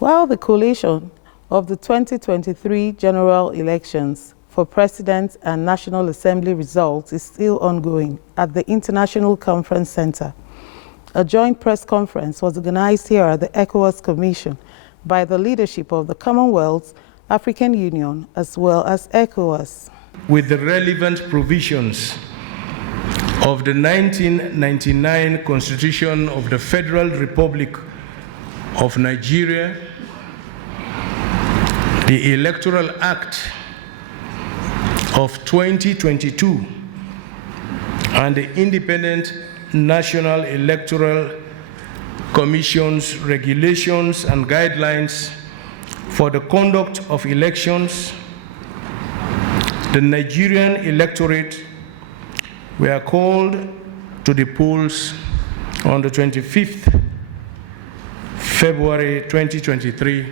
While the collation of the 2023 general elections for President and National Assembly results is still ongoing at the International Conference Center, a joint press conference was organized here at the ECOWAS Commission by the leadership of the CommonWealth, African Union, as well as ECOWAS. With the relevant provisions of the 1999 Constitution of the Federal Republic of Nigeria, the Electoral Act of 2022, and the Independent National Electoral Commission's regulations and guidelines for the conduct of elections, the Nigerian electorate were called to the polls on the 25th February 2023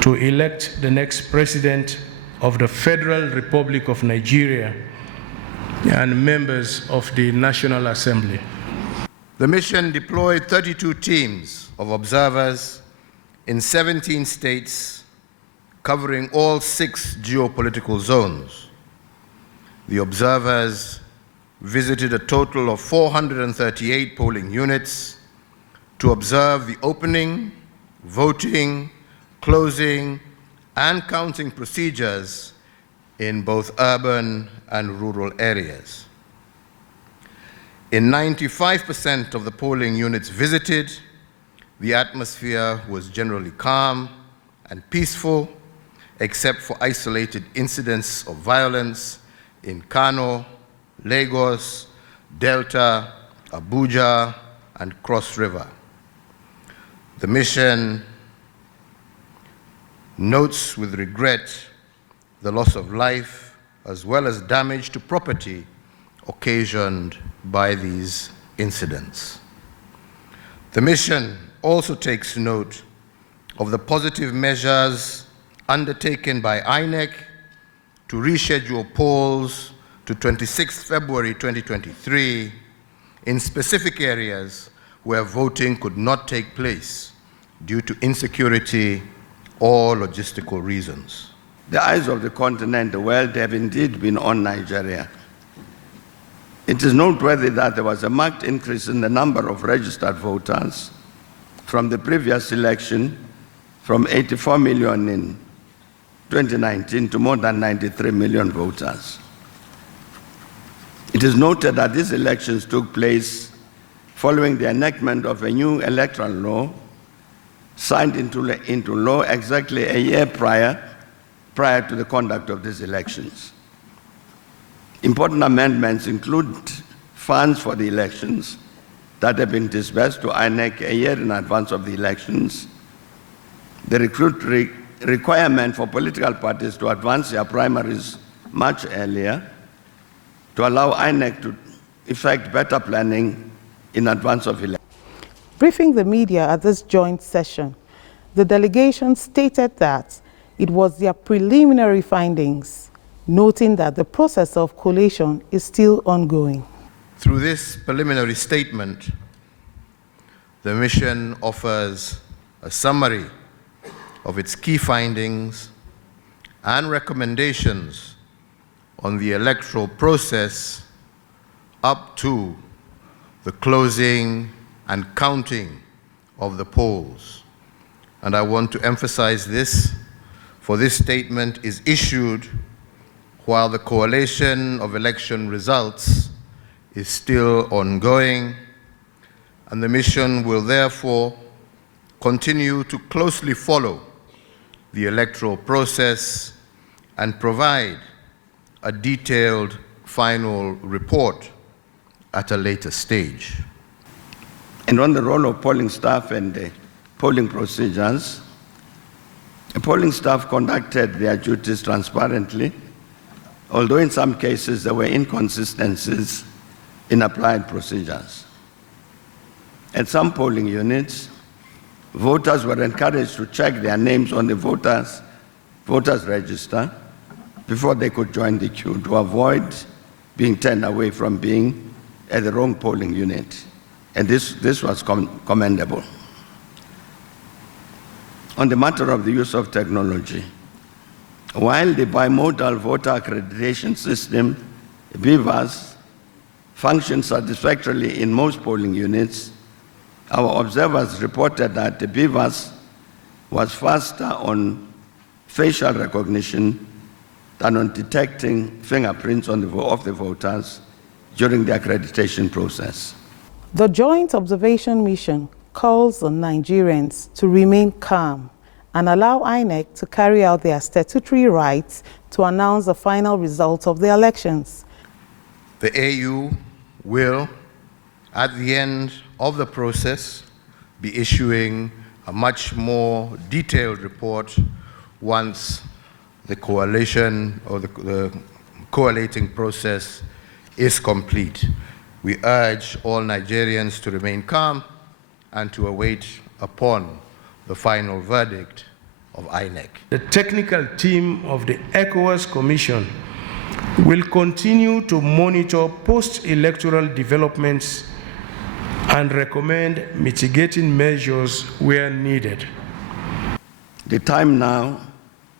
to elect the next president of the Federal Republic of Nigeria and members of the National Assembly. The mission deployed 32 teams of observers in 17 states covering all 6 geopolitical zones. The observers visited a total of 438 polling units to observe the opening, voting, closing, and counting procedures in both urban and rural areas. In 95% of the polling units visited, the atmosphere was generally calm and peaceful, except for isolated incidents of violence in Kano, Lagos, Delta, Abuja, and Cross River. The mission notes with regret the loss of life as well as damage to property occasioned by these incidents. The mission also takes note of the positive measures undertaken by INEC to reschedule polls to 26 February 2023 in specific areas where voting could not take place due to insecurity or logistical reasons. The eyes of the continent, the world, have indeed been on Nigeria. It is noteworthy that there was a marked increase in the number of registered voters from the previous election, from 84 million in 2019 to more than 93 million voters. It is noted that these elections took place following the enactment of a new electoral law signed into law exactly a year prior to the conduct of these elections. Important amendments include funds for the elections that have been disbursed to INEC a year in advance of the elections, the requirement for political parties to advance their primaries much earlier, to allow INEC to effect better planning in advance of elections. Briefing the media at this joint session, the delegation stated that it was their preliminary findings, noting that the process of collation is still ongoing. Through this preliminary statement, the mission offers a summary of its key findings and recommendations on the electoral process up to the closing and counting of the polls. And I want to emphasize this, for this statement is issued while the collation of election results is still ongoing, and the mission will therefore continue to closely follow the electoral process and provide a detailed final report at a later stage. And on the role of polling staff and the polling procedures, the polling staff conducted their duties transparently, although in some cases there were inconsistencies in applied procedures. At some polling units, voters were encouraged to check their names on the voters register before they could join the queue to avoid being turned away from being at the wrong polling unit. And this was commendable. on the matter of the use of technology. While the bimodal voter accreditation system, BVAS, functions satisfactorily in most polling units, our observers reported that the BVAS was faster on facial recognition than on detecting fingerprints of the voters during the accreditation process. The Joint Observation Mission calls on Nigerians to remain calm and allow INEC to carry out their statutory rights to announce the final results of the elections. The AU will, at the end of the process, be issuing a much more detailed report once the coalition or the collating process is complete. We urge all Nigerians to remain calm and to await upon the final verdict of INEC. The technical team of the ECOWAS Commission will continue to monitor post-electoral developments and recommend mitigating measures where needed. The time now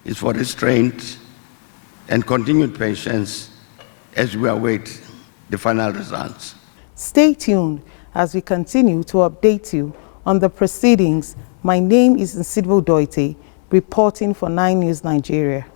is for restraint and continued patience as we await the final results. Stay tuned as we continue to update you on the proceedings. My name is Nsidbo Doite, reporting for 9 News Nigeria.